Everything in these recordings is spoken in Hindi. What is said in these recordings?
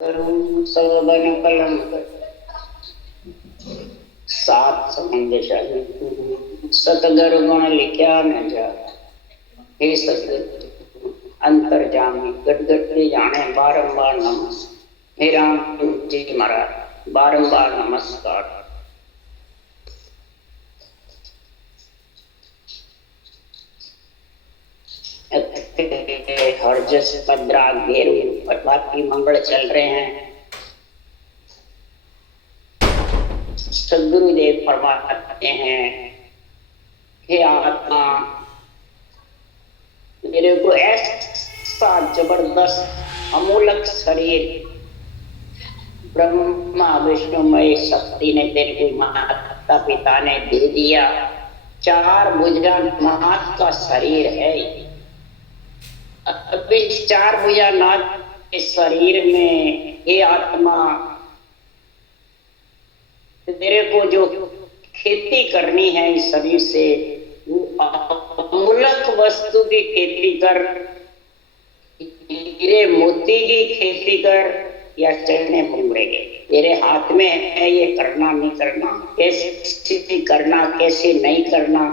करूं सवन कलम सात संदेश सतगुरु गुण लिख्या न जा। हे सतगुरु अंतर्जामी गटगट के जाने बारंबार नमः। हे राम जी महाराज बारंबार नमस्कार। हरजस पद्रा घेरू प्रभात की मंगल चल रहे हैं। सदगुरुदेव फरमाते हैं, हे आत्मा, मेरे को ऐसा जबरदस्त अमूलक शरीर ब्रह्मा विष्णुमय शक्ति ने तेरे को माता पिता ने दे दिया। चार भुजा नाथ का शरीर है। अब इस चार भुजा नाथ के शरीर में हे आत्मा, तेरे को जो खेती करनी है इस शरीर से, वो अमूलक वस्तु की खेती कर, हीरे मोती की खेती कर या चने बुमड़ेगे, तेरे हाथ में है ये करना नहीं करना, कैसे करना कैसे नहीं करना।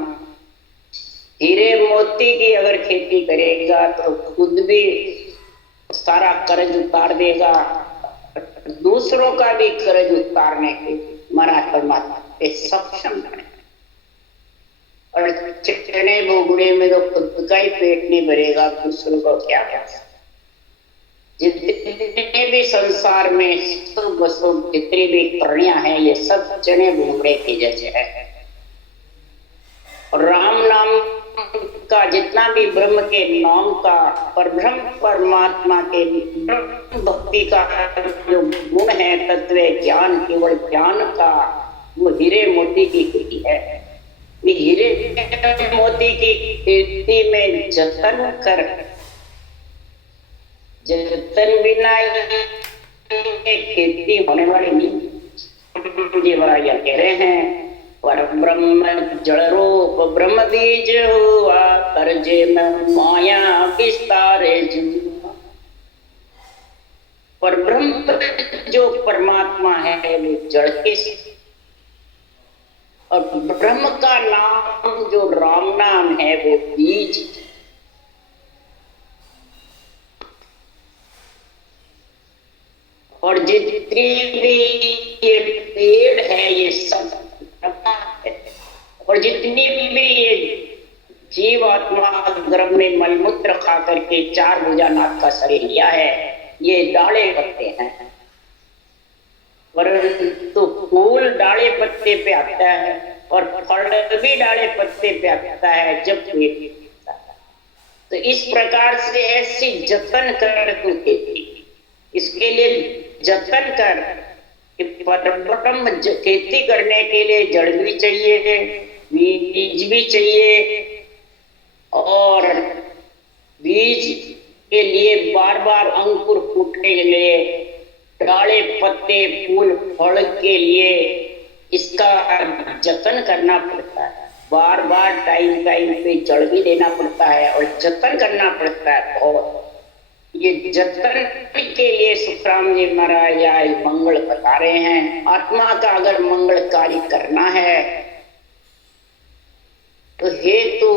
हीरे मोती की अगर खेती करेगा तो खुद भी सारा कर्ज उतार देगा, दूसरों का भी कर्ज उतारने के महाराज परमात्मा पे सक्षम बने। और चने बुगड़े में तो खुद का ही पेट नहीं भरेगा, दूसरों को क्या होगा। जितने भी संसार में शुभ शुभ जितनी भी करणियां हैं, ये सब चने बुगड़े की जैसे है। और राम नाम का जितना भी ब्रह्म के नाम का पर ब्रह्म परमात्मा के ब्रह्म भक्ति का जो गुण है, तत्व ज्ञान, केवल ज्ञान का, वो हीरे मोती की खेती है। ये हीरे मोती की खेती में जतन कर, जतन बिना खेती होने वाली नहीं। जी महाराज कह रहे हैं, पर ब्रह्म जड़ रूप ब्रह्म बीज हुआ, कर्जे में माया विस्तारे जुआ। पर ब्रह्म जो परमात्मा है वो जड़ के, और ब्रह्म का नाम जो राम नाम है वो बीज। और जितनी भी ये पेड़ है ये सब, और जितनी भी ये जीव आत्मा गर्भ में मलमूत्र खा करके चार भुजानाथ का शरीर लिया है, ये डाले पत्ते हैं। परंतु फूल डाले पत्ते पे आता है और फल भी डाले पत्ते पे आता है जब पेट। तो इस प्रकार से ऐसी जतन कर तू खेती, इसके लिए जतन कर। परम खेती करने के लिए जड़ भी चाहिए, बीज भी चाहिए, और बीज के लिए बार बार अंकुर फूटने के लिए, डाले पत्ते फूल फल के लिए इसका जतन करना पड़ता है। बार बार टाइम टाइम पे जड़ भी देना पड़ता है और जतन करना पड़ता है। और ये जतन के लिए सुखराम जी महाराज आज मंगल बता रहे हैं। आत्मा का अगर मंगल कार्य करना है तो हेतु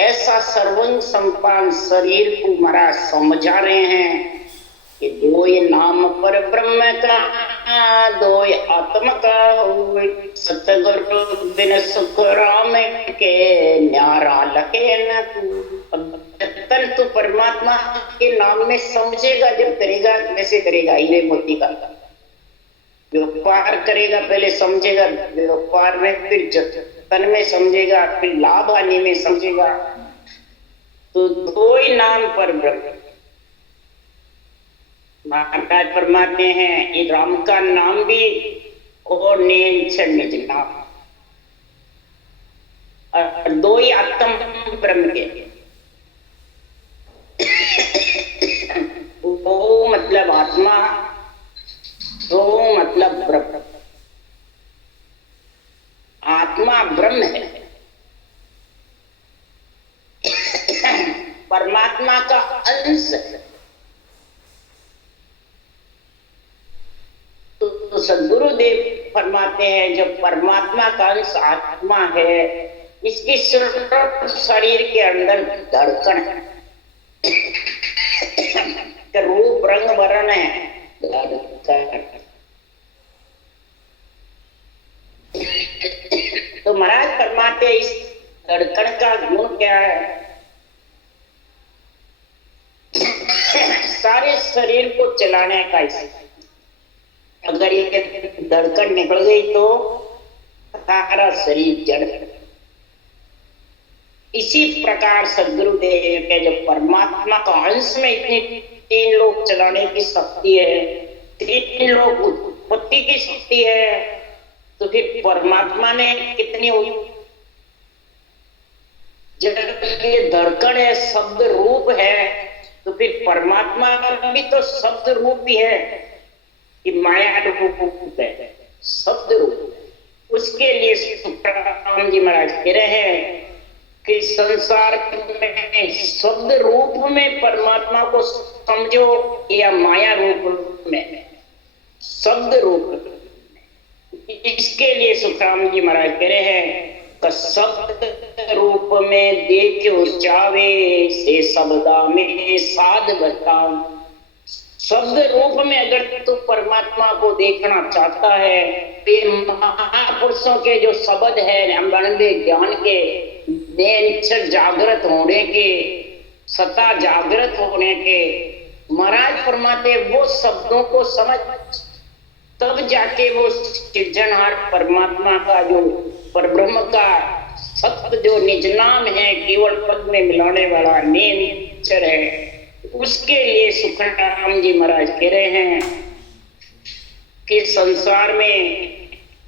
ऐसा सर्वंग संपान शरीर को महाराज समझा रहे हैं कि दो ये नाम पर ब्रह्म का, दो आत्मा का हो, सतगुरु बिन सुख राम के न्यारा लगे न तू। जतन तो परमात्मा के नाम में समझेगा जब करेगा, वैसे करेगा। हीरे मोती का व्यापार करेगा, पहले समझेगा व्यापार में, फिर जतन में समझेगा, फिर लाभ आने में समझेगा। तो दो ही नाम पर ब्रह्म। महाराज फरमाते हैं, ये राम का नाम भी और निज नाम, और दो ही आत्म ब्रह्म के। वो मतलब आत्मा, दो मतलब ब्रह्म। आत्मा ब्रह्म है, परमात्मा का अंश है। सदगुरुदेव फरमाते हैं जो परमात्मा का अंश आत्मा है, इसकी शरीर के अंदर धड़कन है, रूप रंग वर्ण है, तो महाराज फरमाते इस धड़कन का गुण क्या है? सारे शरीर को चलाने का। अगर ये धड़कन निकल गई तो सारा शरीर जड़। इसी प्रकार सदगुरुदेव के जो परमात्मा का अंश में इतनी 3 लोग चलाने की शक्ति है, 3 लोग उत्पत्ति की शक्ति है, तो फिर परमात्मा में कितनी हुई? जब ये धड़कन है, शब्द रूप है, तो फिर परमात्मा भी तो शब्द रूप ही है कि माया रूप है, शब्द रूप। उसके लिए सुखराम जी महाराज कह रहे हैं कि संसार में शब्द रूप में परमात्मा को समझो या माया रूप में, शब्द रूप। इसके लिए सुखराम जी महाराज कह रहे हैं कि शब्द रूप में देखो चावे से शब्दा में साध बताओ। शब्द रूप में अगर तू परमात्मा को देखना चाहता है तो महापुरुषों के जो शब्द है अम्बानंदे ज्ञान के, निरंतर जागृत होने के, सता जागृत होने के, महाराज फरमाते वो शब्दों को समझ, तब जाके वो सृजनहार परमात्मा का जो परब्रह्म का सत्य जो निज नाम है, केवल पद में मिलाने वाला नेचर है, उसके लिए सुखराम जी महाराज कह रहे हैं कि संसार में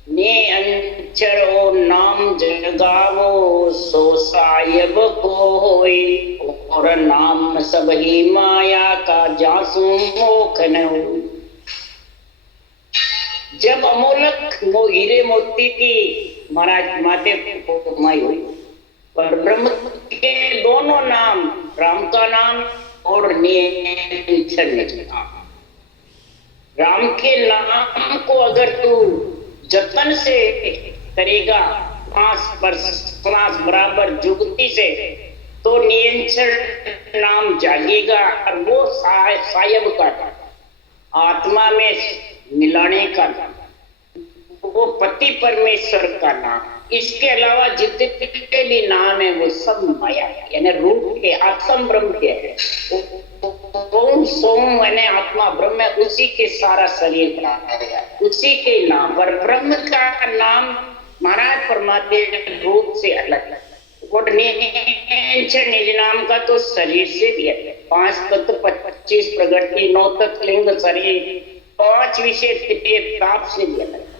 ने अंचर ओ नाम जगावो सो सायब को होई, और नाम सब ही माया का जासू मोख न हो। जब अमोलक हीरे मोती की महाराज माते को कमाई हुई, पर ब्रह्म के दोनों नाम, राम का नाम और निरंतर नाम, राम के नाम को अगर तू जतन से करेगा, बराबर जुगती से, तो निरंतर नाम जागेगा और वो सायब का आत्मा में मिलाने का, वो पति परमेश्वर का नाम। इसके अलावा जितने भी नाम है वो सब माया है, यानी रूप के, आत्म ब्रह्म के है। ओम सोम यानी आत्मा ब्रह्म है, उसी के सारा शरीर बनाया गया, उसी के नाम पर ब्रह्म का नाम महाराज फरमाते रूप से अलग है। और निज नाम का तो शरीर से भी अलग है। 5 तत्व 25 प्रगति, 9 तत्व लिंग शरीर, 5 विषय ताप से भी अलग है।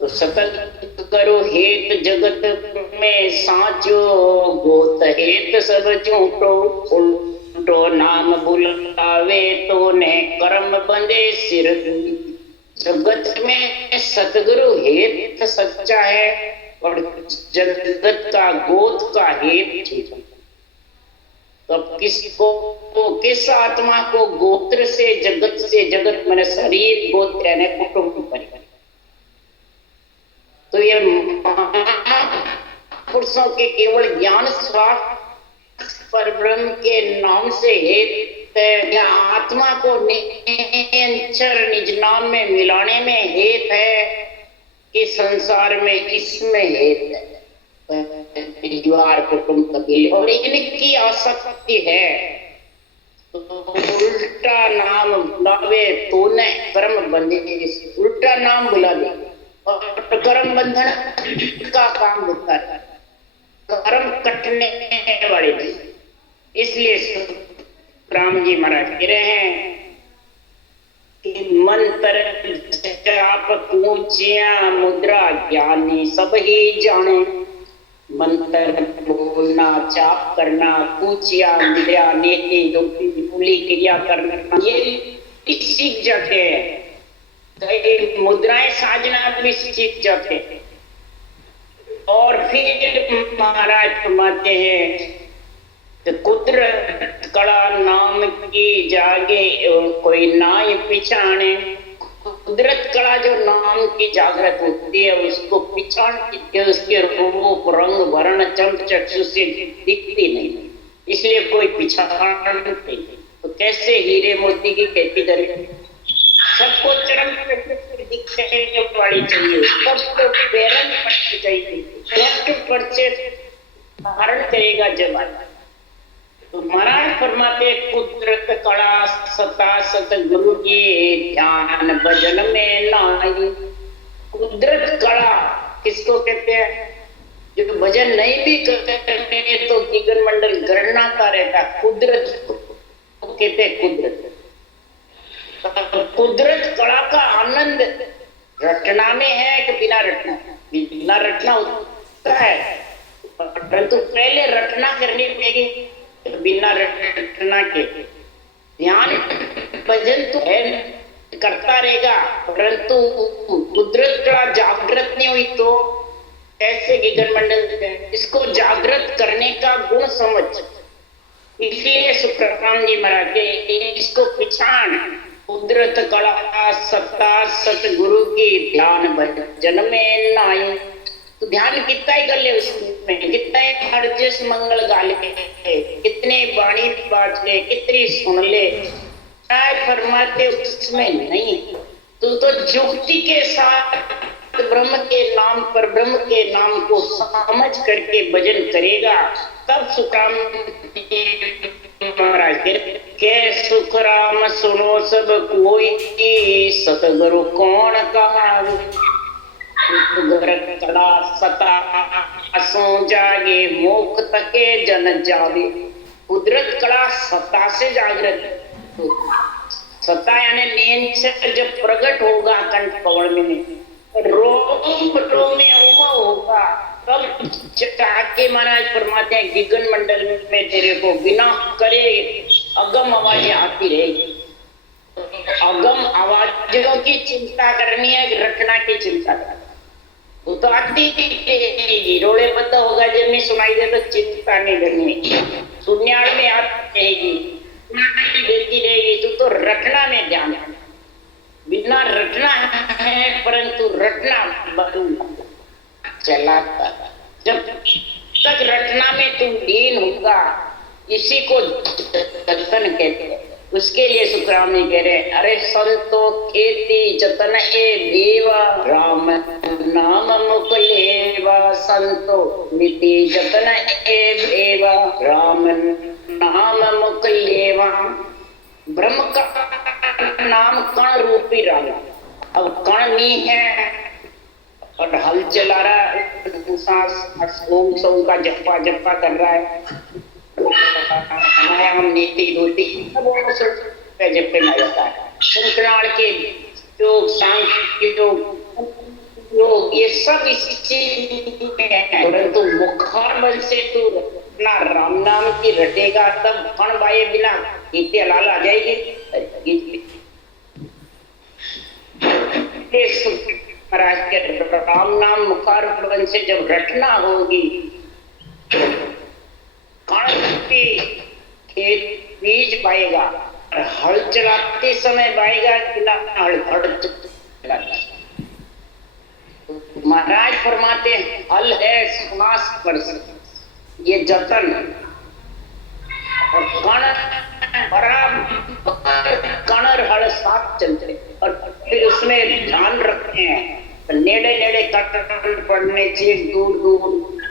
तो सतत करो हेत जगत में साचो, गोत हेत सब झूठो, उल्टो नाम बुलावे तो ने कर्म बंधे सिर। जगत में सतगुरु हेत सच्चा है और जगत का गोत का हेत झूठा। तो किस आत्मा को गोत्र से, जगत मैंने शरीर, गोत्र यानी कुटुंब परिवार। तो ये पुरुषों के केवल ज्ञान स्वार्थ पर ब्रह्म के नाम से हेत या आत्मा को निरंतर निज नाम में मिलाने में हेत है कि संसार में इसमें हेत है, परिवार कुटुंब कबीले और इनकी आसक्ति है। तो उल्टा नाम बुलावे तो न कर्म बंधे, उल्टा नाम बुला दे और कर्म बंधन का काम होता है, कर्म कटने वाले नहीं। इसलिए राम जी महाराज कह रहे हैं कि मंत्र जाप कूचिया मुद्रा ज्ञानी सब ही जाने। मंत्र बोलना, जाप करना, कूचिया मुद्रा, नीति दुली क्रिया करना, ये सीख जाते हैं। तो मुद्राएं साजना भी सीख जाते हैं। और फिर महाराज फरमाते हैं कि कुदरत कड़ा नाम की जागे कोई नाय पिछाने, कुदरत कला जो नाम की जागृत होती है उसको पिछाड़ के उसके रूप रंग वर्ण चंप चक्षु से दिखती नहीं, इसलिए कोई पिछाड़ नहीं। तो कैसे हीरे मोती की खेती करें? सबको चरम दिखने वाली चाहिए, सबको प्रेरण चाहिए, धारण करेगा जब आया। तो महाराज फरमाते कुदरत कला सता सतगुरु की ध्यान भजन में नाई। कुदरत कला किसको कहते हैं? जो भजन नहीं भी करते तो दिगन मंडल गणना का रहता, कुदरत को कहते हैं कुदरत। कुदरत कला का आनंद रटना में है कि बिना रटना? बिना रटना होता है, परंतु पहले रटना करनी पड़ेगी। बिना रटना के ध्यान भजन तो है करता रहेगा, परंतु कुदरत कला जागृत नहीं हुई तो ऐसे गिगन मंडल इसको जागृत करने का गुण समझ। इसलिए सुखराम जी महाराज के इसको पिछाड़ कुदरत कला सत्ता सतगुरु की ध्यान भजन में नाई। तो ध्यान कितना ही कर ले उसमें, कितना ही हरजस मंगल गा ले, कितने बाणी बाज ले, कितनी सुन ले, फरमाते उसमें नहीं। तो जुक्ति के साथ ब्रह्म के नाम पर ब्रह्म के नाम को समझ करके भजन करेगा, तब सुखराम महाराज के सुखराम सुनो सब कोई सतगुरु कौन कहा। कुदरत कला सता सो जागे मोख तके जन जावे। कुदरत कला सता से जागृत, सता यानी नींद से जब प्रकट होगा कंठ कवल में, रोम में उमा होगा, तब जाके महाराज फरमाते हैं गिगन मंडल में तेरे को बिना करे अगम आवाजें आती रहेगी। अगम आवाजों की चिंता करनी है, रटना की चिंता करनी वो तो आती रहेगी। रोले बद्ध होगा जब नहीं सुनाई दे तो चिंता नहीं करनी, सुन्याड़ में आती रहेगी, देती रहेगी। तो रटना में ध्यान, बिना रटना है, परंतु रटना चलाता। जब तक रटना में तुम लीन होगा, इसी को जतन कहते हैं। उसके लिए सुखराम जी कह रहे हैं, अरे संतो खेती जतन ए देवा, राम नाम मुख लेवा। संतो मिति जतन ए देवा, राम नाम मुख लेवा। ब्रह्म का नाम कण रूपी राम, अब कण नहीं है और हल चला रहा है, सांस ओम सोम का जप्पा जप्पा कर रहा है, हम नीति धोती जप्पे में रहता है। संकराण के योग सांख्य योग ये सब इसी में है, परंतु मुखार बल से तू अपना राम नाम की रटेगा तब कण बाए बिना गीते लाल आ जाएगी। महाराज के राम नाम मुखार बल से जब रटना होगी, कण की खेत बीज पाएगा, हल चलाते समय पाएगा कि ना हल महाराज फरमाते हल है श्वास पर ये जतन, और कण हल साथ चलते और फिर उसमें ध्यान रखते हैं। तो नेड़े नेड़े कण पड़ने चाहिए, दूर दूर,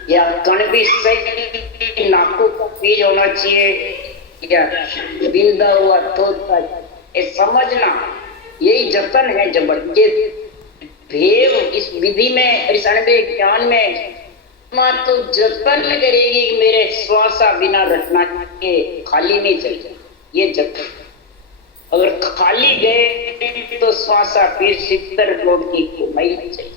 या कण भी सही नाकों का बीज होना चाहिए, या बिंदा हुआ तोता, ये समझना यही जतन है। जबरदस्त भेव इस विधि में, इस अनुभव ज्ञान में मां तो जतन करेगी कि मेरे श्वासा बिना रटना के खाली नहीं चल जाए। ये जतन अगर खाली गए तो श्वासा फिर 70 करोड़ की कमाई चाहिए।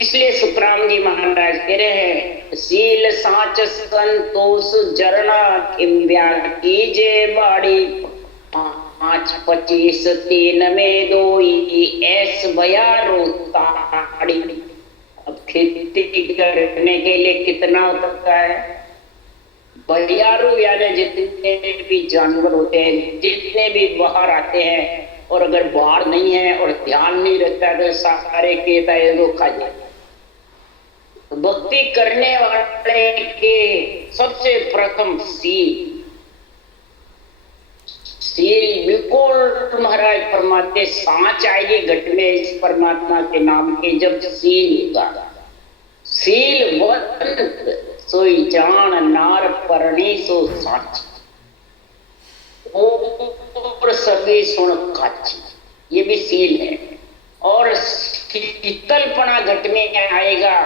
इसलिए सुखराम जी महाराज कह रहे हैं, सील साच संतोष जरना किम्या कीजे बाड़ी, 5-25 3 में 2 ऐस बयारो ताड़ी। अब खेती करने के लिए कितना होता है? बयारो यानी जितने भी जानवर होते हैं, जितने भी बाहर आते हैं, और अगर बाढ़ नहीं है और ध्यान नहीं रहता तो सारे के खा जाए। तो भक्ति करने वाले के सबसे प्रथम सील बिल्कुल महाराज परमात्मा सांच आएगी घट में इस परमात्मा के नाम के जब सील होगा। सील सोई जान नार परणी सो साच और सभी सुन काची, ये भी सील है। और शीतलपना घट में आएगा,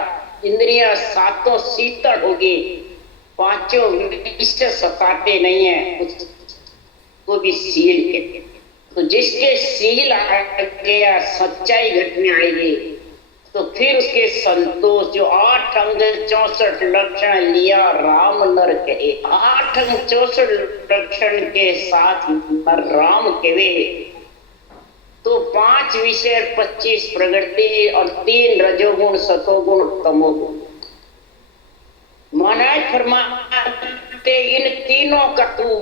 इंद्रियां सातों शीतल होगी, पांचों विषय सताते नहीं है, उसको भी सील कहते। तो जिसके सील आ गया सच्चाई घट में आएगी तो फिर उसके संतोष जो 8 अंग 64 लक्षण लिया राम नर कहे, 8 अंग 64 लक्षण के साथ नर राम कहे तो 5 विषय 25 प्रकृति और 3 रजोगुण सतोगुण तमोगुण। महाराज फरमाते इन तीनों का तू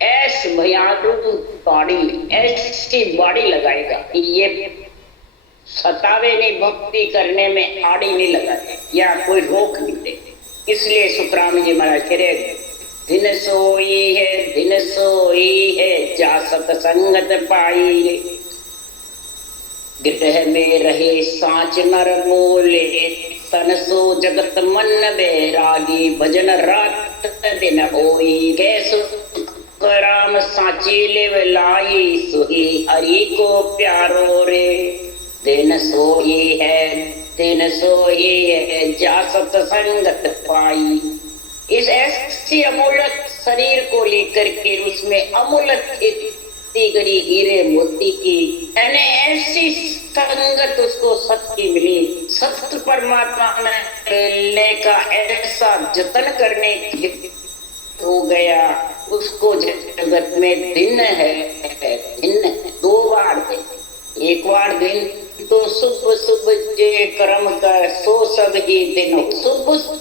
ऐसी भयानक बाड़ी, ऐसी बाड़ी लगाएगा कि ये सतावे नहीं, भक्ति करने में आड़ी नहीं लगाते या कोई रोक नहीं देते। इसलिए सुखराम जी महाराज कह रहे दिन सोई है जा सतसंगत पाई, गृह में रहे साच नर मोले, तन सो जगत मन बैरागी, भजन रात दिन होई, कैसु राम साची लेव लाई, सुही हरि को प्यारो रे। दिन सोई है जा सतसंगत पाई। इस ऐसी अमूलक शरीर को लेकर के उसमें अमूलक खेती करी हीरे मोती की, यानी ऐसी संगत उसको सत की मिली, सत्य परमात्मा में मिलने का ऐसा जतन करने हो गया, उसको जगत में दिन है, दिन है 2 बार दिन, एक बार दिन तो शुभ शुभ जे कर्म का सो सब ही दिन हो।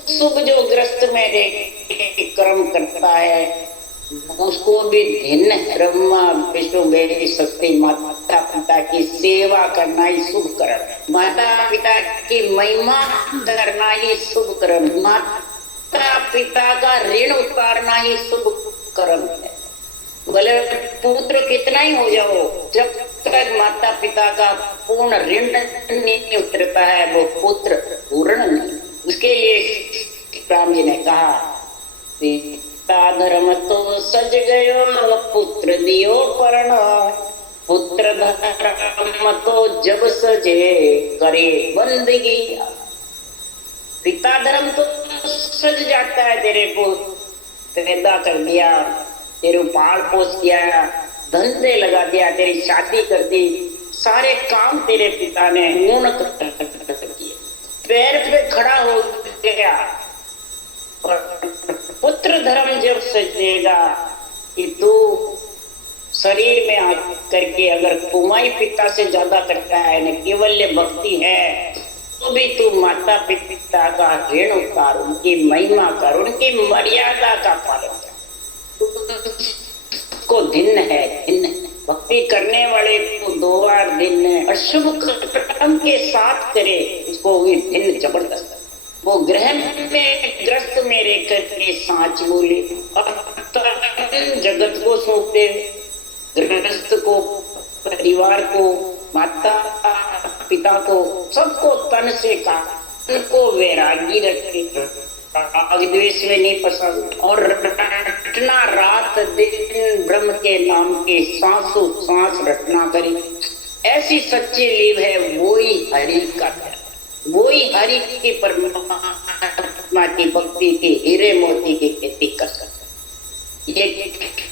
शुभ जो ग्रस्त में कर्म करता है उसको भी दिन, ब्रह्मा विष्णु मेरी शक्ति माता पिता की सेवा करना ही शुभ कर्म, माता पिता की महिमा करना ही शुभ कर्म, माता पिता का ऋण उतारना ही शुभ कर्म है। भले पुत्र कितना ही हो जाओ, जब तक माता पिता का पूर्ण ऋण नहीं उतरता है वो पुत्र पूर्ण नहीं। उसके लिए राम जी ने कहा पिता धर्म तो सज गयो, पुत्र दियो परण, पुत्र धर्म तो जब सजे करे बंदगी। पिता धर्म तो सज जाता है, तेरे को पैदा कर दिया, तेरे पाल पोस दिया, धंधे लगा दिया, तेरी शादी कर दी, सारे काम तेरे पिता ने पूर्ण कर दिए, पैर पे खड़ा हो गया। और पुत्र धर्म जब सजेगा कि तू शरीर में आकर के अगर कुमाई पिता से ज्यादा करता है, न केवल भक्ति है, तो भी तू माता पिता का ऋण उतार, उनकी महिमा कर, उनकी मर्यादा का पालन कर। को दिन है, दिन भक्ति करने वाले को 2 बार दिन है और शुभ कर्म के साथ करे उसको ये दिन जबरदस्त। वो ग्रह में ग्रस्त में रहकर के सांच बोले और जगत को सौंपते, गृहस्थ को, परिवार को, माता पिता को, सबको तन से काटन को वैरागी रखे, राग द्वेष में नहीं पसंद, और रटना रात दिन ब्रह्म के नाम के सांसों सांस रटना करे। ऐसी सच्ची लीव है, वही हरि का, वही हरि की परमात्मा की भक्ति की हीरे मोती की खेती कर सकते। ये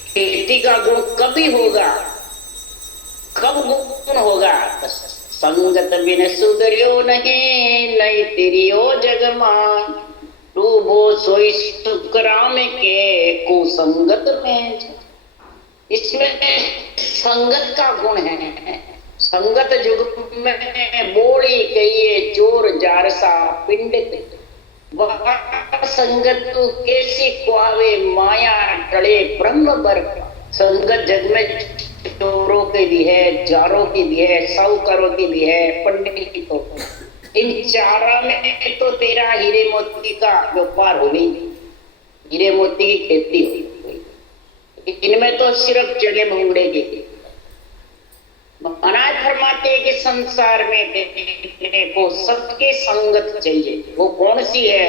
खेती का गुण कभी होगा, कब गुण होगा? संगत बिन सुधरियो नहीं, नहीं तेरियो जगमान, डूबो सोई सुखराम के कुसंगत में। इसमें संगत का गुण है। संगत युग में बोली कहिए चोर जारसा पिंडित, वह संगत तू कैसी कुआवे माया टले ब्रह्म बर। संगत जग में की भी है, जारों की भी है, साहूकारों की भी है, पंडित की तो इन चारों में तो तेरा हीरे मोती का व्यापार हो गई, हीरे मोती की खेती हुई, इनमें तो सिर्फ चले भूंगड़े की। महाराज फरमाते हैं कि संसार में देखने को सबके संगत चाहिए, वो कौन सी है,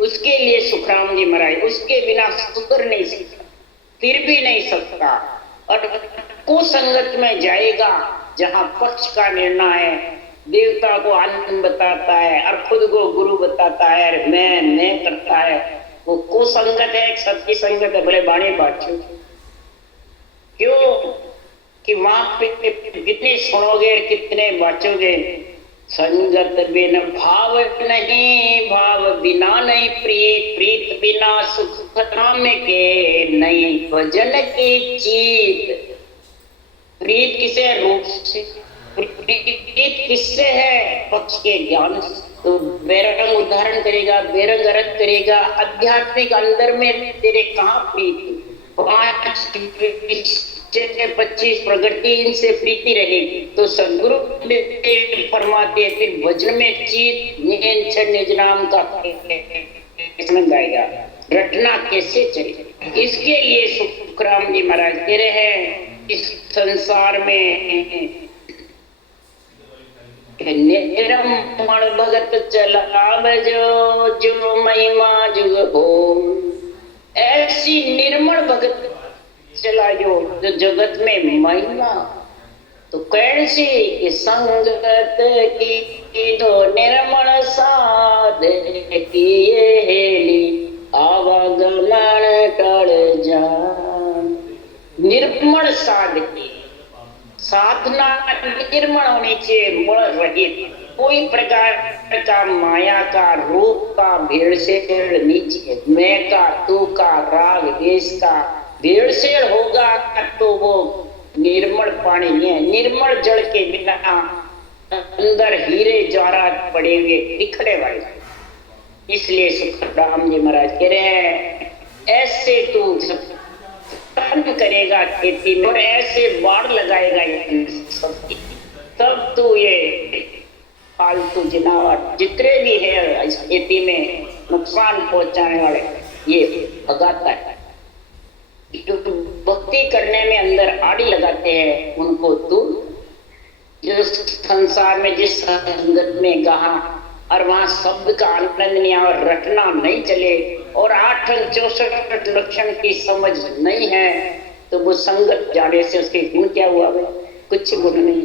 उसके लिए सुखराम जी महाराज उसके बिना सुधर नहीं सकता, फिर भी नहीं सकता। और कुसंगत में जाएगा जहां पक्ष का निर्णय है, देवता को आनंद बताता है और खुद को गुरु बताता है, मैं करता है, वो कुसंगत है। सबकी संगत है, भले बाणी बाचो, क्यों कि वहां पे कितने सुनोगे कितने बाचोगे। संगत बिन भाव नहीं, भाव बिना नहीं प्रीत, प्रीत बिना सुख नाम के नहीं भजन की जीत। प्रीत किसे रूप से, प्रीत किससे है, पक्ष के ज्ञान से। तो बेरंग उदाहरण करेगा, बेरंग अर्थ करेगा, आध्यात्मिक अंदर में तेरे कहाँ प्रीति, 5-25 प्रगति इनसे प्रीति रहेगी तो सदगुरु फरमाते फिर वज्र में चीत निज नाम का गाएगा, रटना कैसे चले। इसके लिए सुखराम जी महाराज कह रहे हैं इस संसार में निरमण भगत चलाव जो महिमा जुग हो, ऐसी निर्मल भगत चलायो जो जगत में महिमा। तो कैसी संगत की दो निर्मल साध किए हेली आवागमन टल जान। निर्मल साध की साधना निर्मल होनी चाहिए, मूल रहित, कोई प्रकार का माया का रूप का भेड़ से नीचे, मैं का तू का राग देश का भेड़सेड़ होगा तो वो निर्मल पानी नहीं है। निर्मल जल के बिना अंदर हीरे जवाहरात पड़े हुए बिखरे वाले। इसलिए सुखराम जी महाराज कह रहे हैं ऐसे तू करेगा खेती में और ऐसे बाढ़ लगाएगा तब तू ये फालतू जिनावर जितने भी है इस खेती में नुकसान पहुंचाने वाले ये भगाता है। जो भक्ति करने में अंदर आड़ी लगाते हैं उनको तू जो संसार में जिस संगत में कहा और वहां शब्द का आनंद नहीं और रटना नहीं चले और 864 लक्षण की समझ नहीं है तो वो संगत जाने से उसके गुण क्या हुआ है, कुछ गुण नहीं।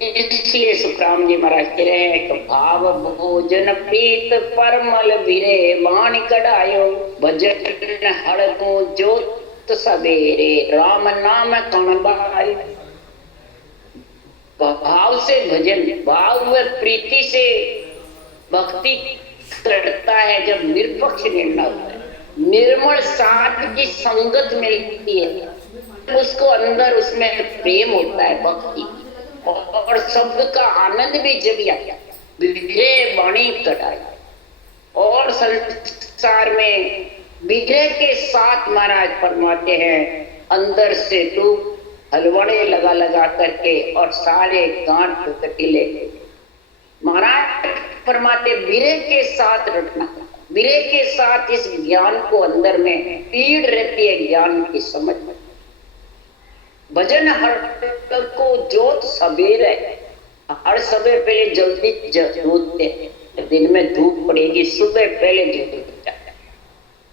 इसलिए सुखराम जी महाराज कह रहे हैं कि भाव भोजन प्रीत परमल भिरे वाण कढ़ायो भजन हड़को जोत सवेरे राम नाम कण बाई। भाव से भजन, भाव व प्रीति से भक्ति करता है जब निरपक्ष निर्णय होता है, निर्मल साथ की संगत मिलती है उसको अंदर उसमें प्रेम होता है भक्ति और शब्द का आनंद भी जब विग्रह वाणी कटाई और संसार में विग्रह के साथ महाराज फरमाते हैं अंदर से तू हलवड़े लगा लगा करके और सारे गांठ कटीले महाराज फरमाते विरह के साथ रटना, विरह के साथ इस ज्ञान को अंदर में पीड़ रहती है ज्ञान की समझ में। भजन हर को जोत सवेरे, हर सवेरे पहले जल्दी जूतते हैं, दिन में धूप पड़ेगी सुबह पहले जूत।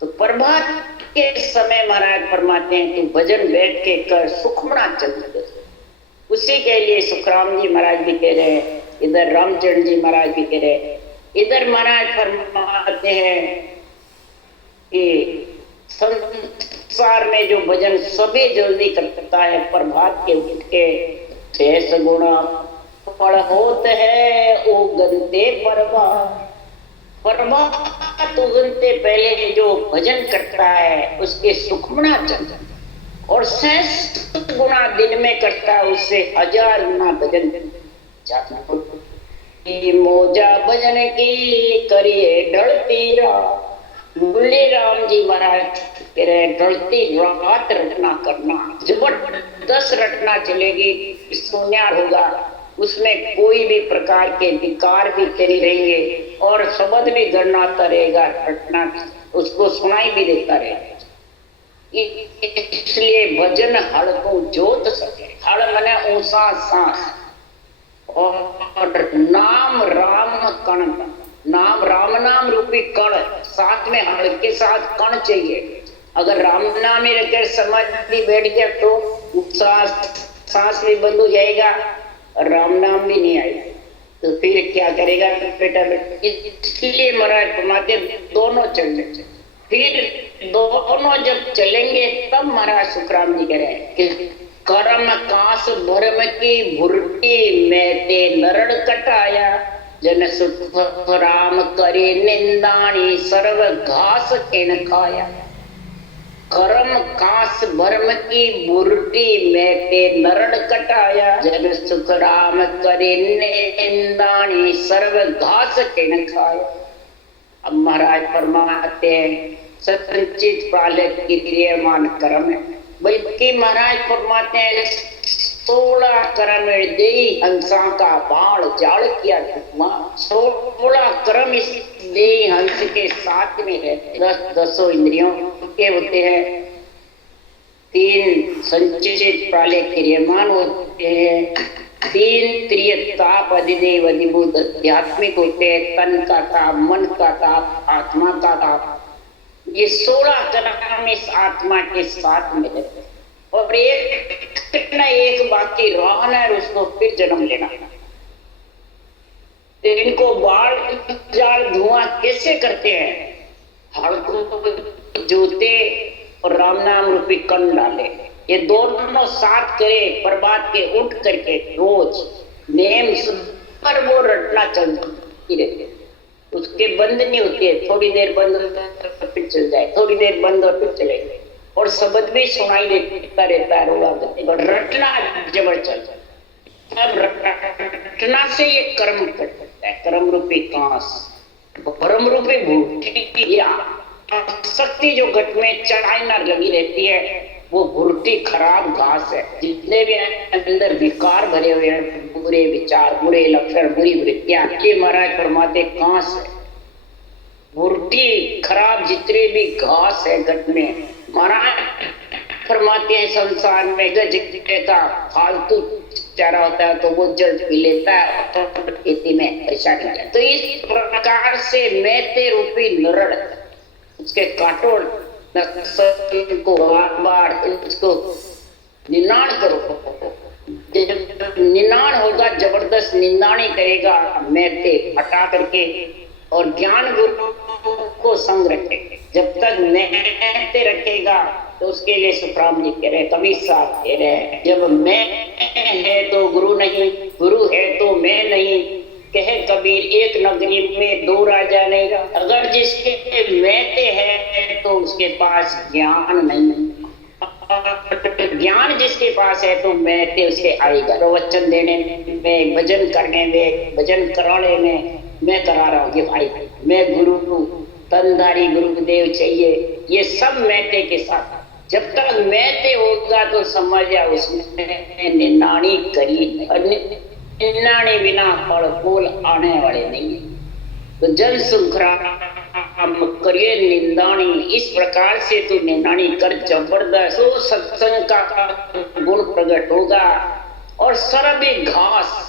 तो प्रभात के समय महाराज फरमाते हैं तू भजन बैठ के कर सुखमना चल। उसी के लिए सुखराम जी महाराज भी कह रहे हैं, इधर रामचंद्र जी महाराज भी कह रहे हैं, इधर महाराज फरमाते हैं कि संसार में जो भजन सभी जल्दी करता है प्रभात के उठ के शेष गुणा फल होते है ओ गंते प्रभात उगनते पहले जो भजन करता है उसके सुखमना चंद और 60 गुना दिन में करता है उससे 1000 गुना भजन मोजा भजन की करिए ढलती रात। मुरली राम जी महाराज कह रहे ढलती रात रटना करना, 10 रटना चलेगी, शून्य होगा, उसमें कोई भी प्रकार के विकार भी चली रहेंगे और शब्द भी गणनाता रहेगा, रटना उसको सुनाई भी देता रहेगा। इसलिए भजन हड़ को जोत सके। हड़ मने ऊंचा सांस और नाम राम कण, नाम राम नाम रूपी कण, साथ में हड़ के साथ कण चाहिए। अगर राम नाम ही रखकर समाधि बैठ गया तो सांस भी बंद हो जाएगा और राम नाम भी नहीं आएगा, तो फिर क्या करेगा बेटा बेटा। इसलिए महाराज फरमाते दोनों चलने चाहिए। फिर दोनों जब चलेंगे तब महाराज सुखराम जी कह रहे हैं कि कर्म कास भरम की भुरटी में ते नरड़ कटाया, जन सुख राम करे निंदाणी सर्व घास केन खाया। कर्म कास भरम की बुरटी में ते नरड़ कटाया, जन सुख राम करे निंदाणी सर्व घास केन खाया। अब महाराज फरमाते हैं संचित पालक की क्रियमान कर्म है, बल्कि महाराज फरमाते हैं 16 कर्म दे हंसा का बाण जाल किया। 16 कर्म इस दे हंस के साथ में रहते। 10 इंद्रियों के होते हैं, 3 संचित पाले क्रियमान होते हैं, 3 त्रिय ताप अधिदेव अधिभूत आध्यात्मिक होते हैं, तन का ताप, मन का ताप, आत्मा का ताप। ये 16 कर्म इस आत्मा के साथ में रहते हैं और एक न एक बाकी रहना है, उसको फिर जन्म लेना। तो इनको बाढ़ जाल धुआं कैसे करते हैं? हड़ को जोते और राम नाम रूपी कण डाले, ये दोनों साथ करे, बर्बाद के उठ करके रोज नेम पर वो रटना चलती रहती, उसके बंद नहीं होती है। थोड़ी देर बंद फिर चल जाए, थोड़ी देर बंद और फिर चले जाए, और शब्द भी सुनाई देता रहता है रोगा रटना जबर चल जाए। अब रटना से ये कर्म कर सकता है, कर्म रूपी कांस, कर्म रूपी भूठी शक्ति जो घट में चढ़ाई लगी रहती है, वो भूठी खराब घास है। जितने भी अंदर विकार भरे हुए हैं, बुरे विचार, बुरे लक्षण, बुरी वृत्तियां, ये महाराज फरमाते कांस है। भूठी खराब जितने भी घास है घट में, महाराज फरमाते हैं संसार में गज का फालतू चारा होता है तो वो जल पी लेता है तो खेती में परेशानी है। तो इस प्रकार से मैते रूपी नरड़, उसके काटो को बार उसको निनाण करो। निनाण होगा, जबरदस्त निंदाणी करेगा, मैते हटा करके, और ज्ञान गुरु को संग रखेगा। जब तक मैते रखेगा तो उसके लिए सुखराम जी कह रहे, कबीर साहब कह रहे हैं, जब मैं है तो गुरु नहीं, गुरु है तो मैं नहीं, कहे कबीर एक नगरी में 2 राजा नहीं रहा। अगर जिसके मैते है तो उसके पास ज्ञान नहीं, ज्ञान जिसके पास है तो मैते उसे आएगा। प्रवचन देने में, भजन करने में, भजन कराने में मैं करा रहा हूँ, ये भाई मैं गुरु हूँ, तनधारी गुरुदेव चाहिए, ये सब मैते के साथ। जब तक मैते होगा तो समझ जा उसने निनाणी करी, निनाणी बिना फल फूल आने वाले नहीं। तो जन सुखराम करिए निंदाणी, इस प्रकार से तू निंदाणी कर, जबरदस्त तो सत्संग का गुण प्रकट होगा। और सर्वे घास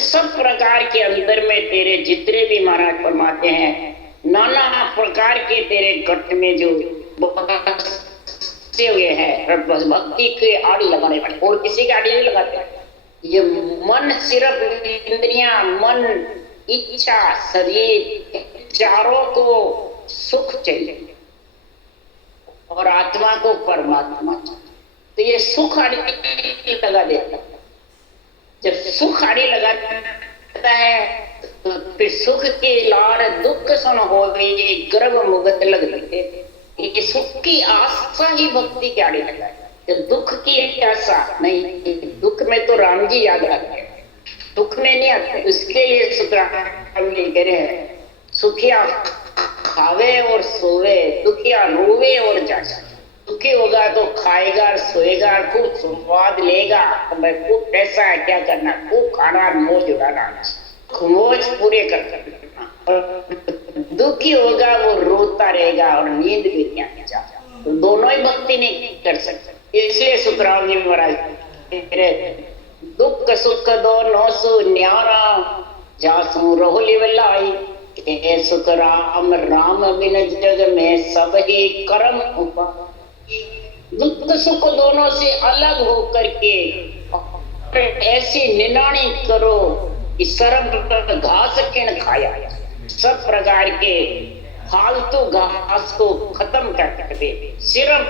सब प्रकार के अंदर में तेरे जितने भी महाराज फरमाते हैं, नाना प्रकार के तेरे घट में जो हुए हैं, भक्ति के आड़ी लगाने वाले, और किसी के आड़ी नहीं लगाते। ये मन सिर्फ इंद्रियां, मन, इच्छा, शरीर, चारों को सुख चाहिए और आत्मा को परमात्मा चाहिए। तो ये सुख आड़ी लगा देता है। जब सुख आड़ी लगाता है तो फिर सुख के लाड़ दुख सुन हो गई, गर्भ मुगत लग लगे। ये सुख की आशा ही भक्ति के आड़ी लगा है। दुख की आशा नहीं, दुख में तो राम जी याद आते हैं, दुख में नहीं आते। उसके लिए सुखराम जी कह रहे हैं, सुखिया खावे और सोवे, दुखिया रोवे और जागे। दुखी होगा तो खाएगा, सोएगा, खूब स्वाद लेगा, तो मैं खूब पैसा है, क्या करना, खूब खाना, मौज उड़ाना, मौज पूरे करना। और दुखी होगा वो रोता रहेगा और नींद भी नहीं आनी चाहिए, तो दोनों ही भक्ति नहीं कर सकते। इसलिए सुखराम जी महाराज दुख सुख दोनों सु न्यारा जासू रहोली वलाई, सुख राम राम बिन जग में सब ही कर्म उपा। दुख सुख दोनों से अलग होकर के ऐसी निनाणी करो कि सर्व घास किण खाया, सब प्रकार के फालतू घास को खत्म कर दे, सिर्फ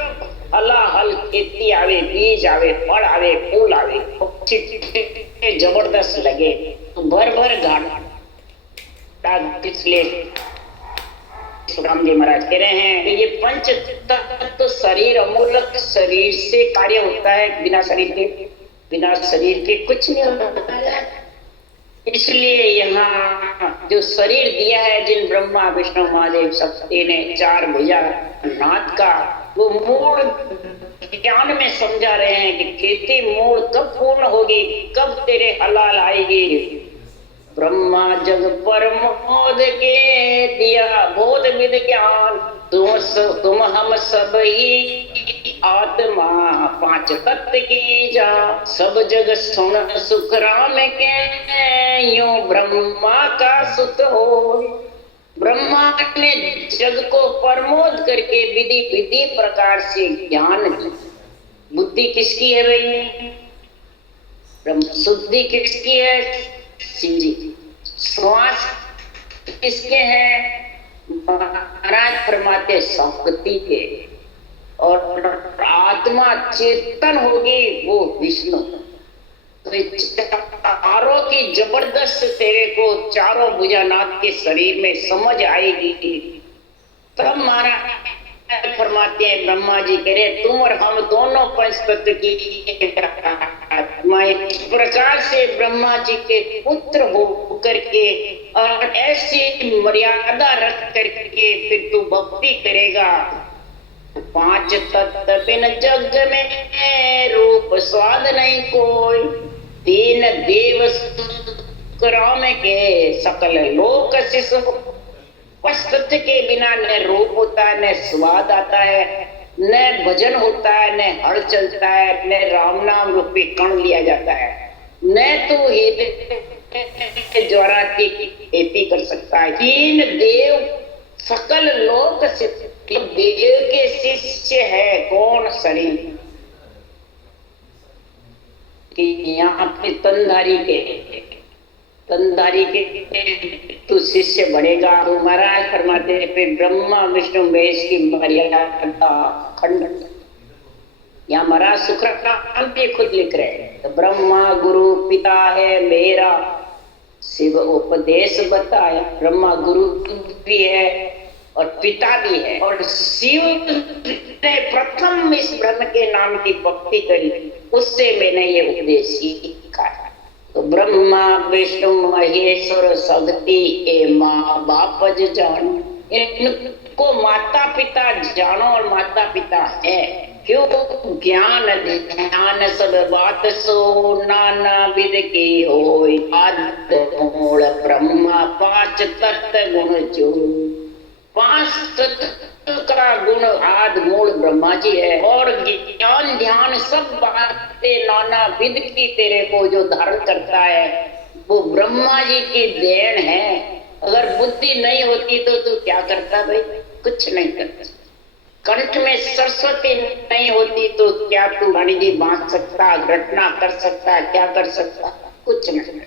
हलाहल खेती आवे, बीज आवे, फल आवे, फूल आवे, जबरदस्त लगे, तो भर भर घाट। इसलिए सुखराम जी महाराज कह रहे हैं कि ये पंच तत्व शरीर अमूलक शरीर से कार्य होता है, बिना शरीर के कुछ नहीं होता है। इसलिए यहाँ जो शरीर दिया है जिन ब्रह्मा विष्णु महादेव शक्ति ने चार भुजा नाथ का, वो मूल ज्ञान में समझा रहे हैं कि खेती मूल कब पूर्ण होगी, कब तेरे हलाल आएगी। ब्रह्मा जग परमोद के दिया बोध विद ज्ञान, तुम हम सब ही आत्मा पांच तत्व की जा, सब जग सुन सुख राम के यूं ब्रह्मा का सुत हो। ब्रह्मा ने जग को परमोद करके विधि विधि प्रकार से ज्ञान दी। बुद्धि किसकी है भाई? ब्रह्म शुद्धि किसकी है? शिव जी। श्वास किसके हैं? महाराज फरमाते शक्ति के। और आत्मा चेतन होगी वो विष्णु। तो चारों की जबरदस्त तेरे को चारों भुजानाथ के शरीर में समझ आएगी, तब महाराज फरमाते हैं ब्रह्मा जी कह रहे तुम और हम दोनों पंचतत्व की आत्माएं इस प्रकार से ब्रह्मा जी के पुत्र हो करके और ऐसी मर्यादा रख करके फिर तू भक्ति करेगा। पांच तत्व बिन जग में रूप स्वाद नहीं कोई, तीन देव राम के सकल लोक शिष। तत्व के बिना न रूप होता है, न स्वाद आता है, न भजन होता है, न हर चलता है, न राम नाम रूपी कण लिया जाता है, न तो ज्वारा की खेती कर सकता है। तीन देव सकल लोक शिष। देव के शिष्य है कौन? शरीर। कि यहाँ पे तनधारी के तू शिष्य बढ़ेगा तो महाराज फरमाते फिर ब्रह्मा विष्णु महेश की मर्यादा खंडन। यहाँ महाराज सुखराम भी खुद लिख रहे हैं, तो ब्रह्मा गुरु पिता है मेरा, शिव उपदेश बताया। ब्रह्मा गुरु भी है और पिता भी है, और शिव ने प्रथम इस ब्रह्म के नाम की भक्ति करी, उससे मैंने ये उपदेश सीखा। तो ब्रह्मा विष्णु महेश्वर शक्ति ए माँ बाप जान, इनको माता पिता जानो और माता पिता है। क्यों? ज्ञान ध्यान सब बात सो नाना विध की होय, आद मूल ब्रह्मा पांच तत्व गुण जो। पांच तत्व का गुण आद मूल ब्रह्मा जी है, और ज्ञान ध्यान सब बातें नाना विध की तेरे को जो धारण करता है वो ब्रह्मा जी की देन है। अगर बुद्धि नहीं होती तो तू क्या करता भाई? कुछ नहीं करता। कंठ में सरस्वती नहीं होती तो क्या तू वाणी जी बांध सकता, घटना कर सकता, क्या कर सकता? कुछ नहीं।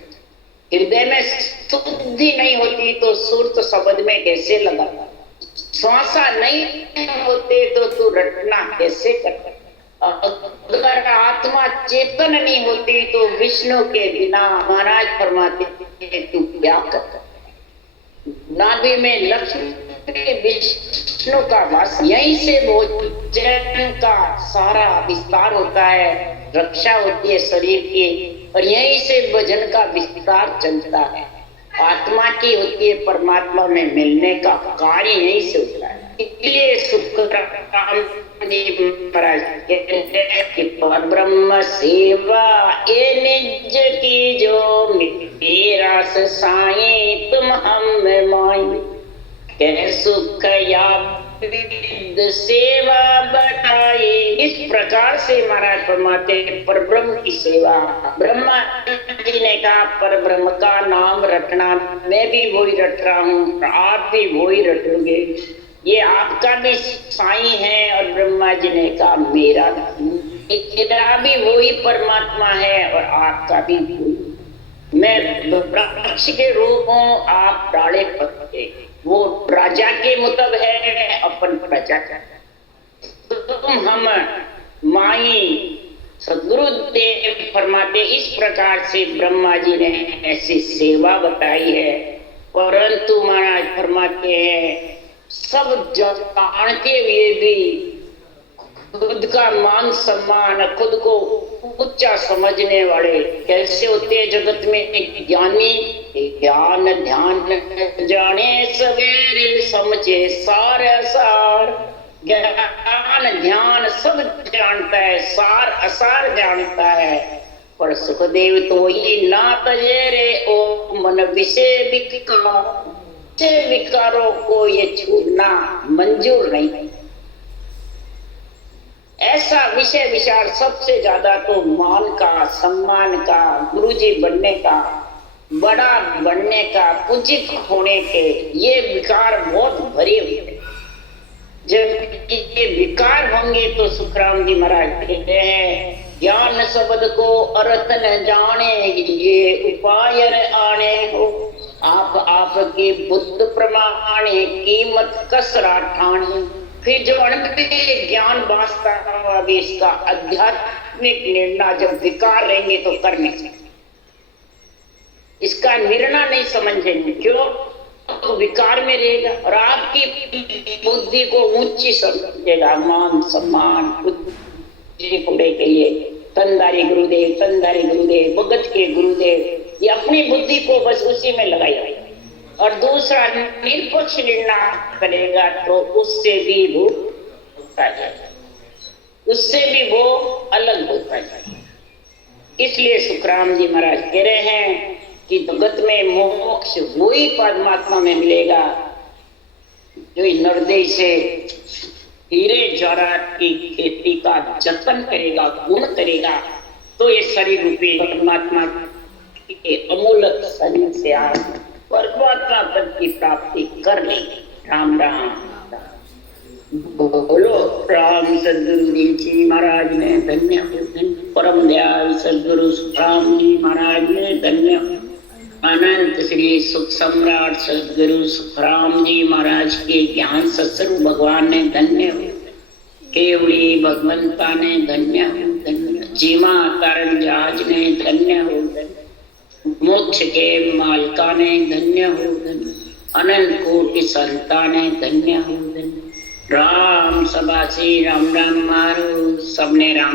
हृदय में शुद्धि नहीं होती तो सुरत शब्द में कैसे लगाता? श्वासा नहीं होते तो तू रटना कैसे करता? अगर आत्मा चेतन नहीं होती तो विष्णु के बिना महाराज फरमाते तू क्या करता? नाभि में लक्ष्मी विष्णु का वास, यहीं से भोजन का सारा विस्तार होता है, रक्षा होती है शरीर की, और यहीं से भजन का विस्तार चलता है। आत्मा की होती है, परमात्मा में मिलने का कार्य यहीं से होता है। इसलिए सुखराम जी महाराज कहते हैं कि पर ब्रह्म सेवा ये निज की जो मेरा साई तुम हम माई के सुख या सेवा बताई। इस प्रकार से महाराज फरमाते पर ब्रह्म की सेवा। ब्रह्मा जी ने कहा पर ब्रह्म का नाम रटना, मैं भी वही रट रहा हूँ, आप भी वही रटोगे। ये आपका भी साई है और ब्रह्मा जी ने कहा मेरा भी वही परमात्मा है और आपका भी वही। मैं वृक्ष के रूप हूँ, आप डाले पत्ते। वो राजा के मुतब है, अपन प्रजा का। तुम हम माई। सदगुरुदेव फरमाते इस प्रकार से ब्रह्मा जी ने ऐसी सेवा बताई है। परंतु महाराज फरमाते हैं सब जानते हुए भी खुद का मान सम्मान, खुद को ऊंचा समझने वाले कैसे होते हैं जगत में? एक ज्ञानी ज्ञान ध्यान जाने सवेरे समझे सार असार। ज्ञान ध्यान सब जानता है, सार असार जानता है, पर सुखदेव तो ये ना तजे रे ओ मन विषय विकारों को ये छूना मंजूर नहीं। ऐसा विषय विचार सबसे ज्यादा तो मान का, सम्मान का, गुरुजी बनने का, बड़ा बनने का, पूजित होने के, ये विकार बहुत भरे हुए हैं। जब ये विकार होंगे तो सुखराम जी महाराज कहते हैं ज्ञान शब्द को अर्थ न जाने ये उपाय आने हो। आपके बुद्ध प्रमाणे कीमत कसरा ठाणे। फिर जो अणुपे ज्ञान वास्ता अभी इसका आध्यात्मिक निर्णय जब विकार रहेंगे तो कर नहीं सकते, इसका निर्णय नहीं समझेंगे। क्यों? तो विकार में रहेगा और आपकी बुद्धि को ऊंची समझेगा। मान सम्मान के लिए तंदारी गुरुदेव, भगत के गुरुदेव, ये अपनी बुद्धि को बस उसी में लगाई और दूसरा निरपेक्ष निर्णय करेगा तो उससे भी वो होता जाएगा, उससे भी वो अलग होता जाएगा। इसलिए सुखराम जी महाराज कह रहे हैं कि जगत में मोक्ष वही परमात्मा में मिलेगा जो नरदेह से हीरे जवाहरात की खेती का जतन करेगा, गुण करेगा, तो ये शरीर रूपी परमात्मा के अमूलक शरीर से आज परमात्मा पद की प्राप्ति कर लेंगे। राम राम। बोलो राम सदगुरु जी महाराज ने धन्य हो, परम दयाल सदगुरु सुखराम जी महाराज ने धन्य हो। अनंत श्री सुख सम्राट सदगुरु सुखराम जी महाराज के ज्ञान सत्संग भगवान ने धन्य हो। केवड़ी भगवंता ने धन्य हो, धन्य। जीमा कारण जहाज ने धन्य हो, धन्य। मोक्ष के मालका ने धन्य हो, धन्य। अनंत कोटि संता ने धन्य हो, धन्य। राम सभा से राम राम मारो, सबने राम